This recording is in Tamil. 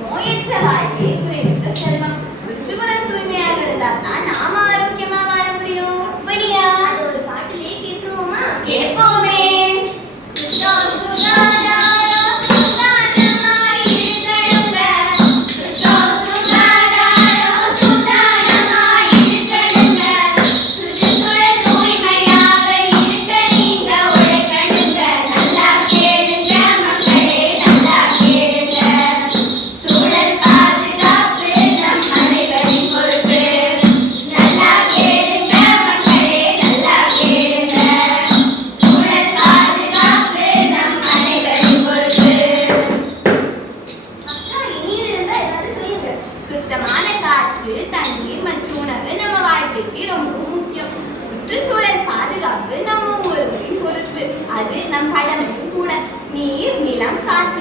நோயற்ற வாழ்வே குறைவற்ற செல்வம் சுற்றுப்புறம் தூய்மையாக இருந்தால் தான் நாம ஆரோக்கியமா வாழ முடியும். அப்படியா? ஒரு பாட்டிலே கேட்குவோமா கேட்போம். அது நம் கடமையும் கூட நீர் நிலம் காற்று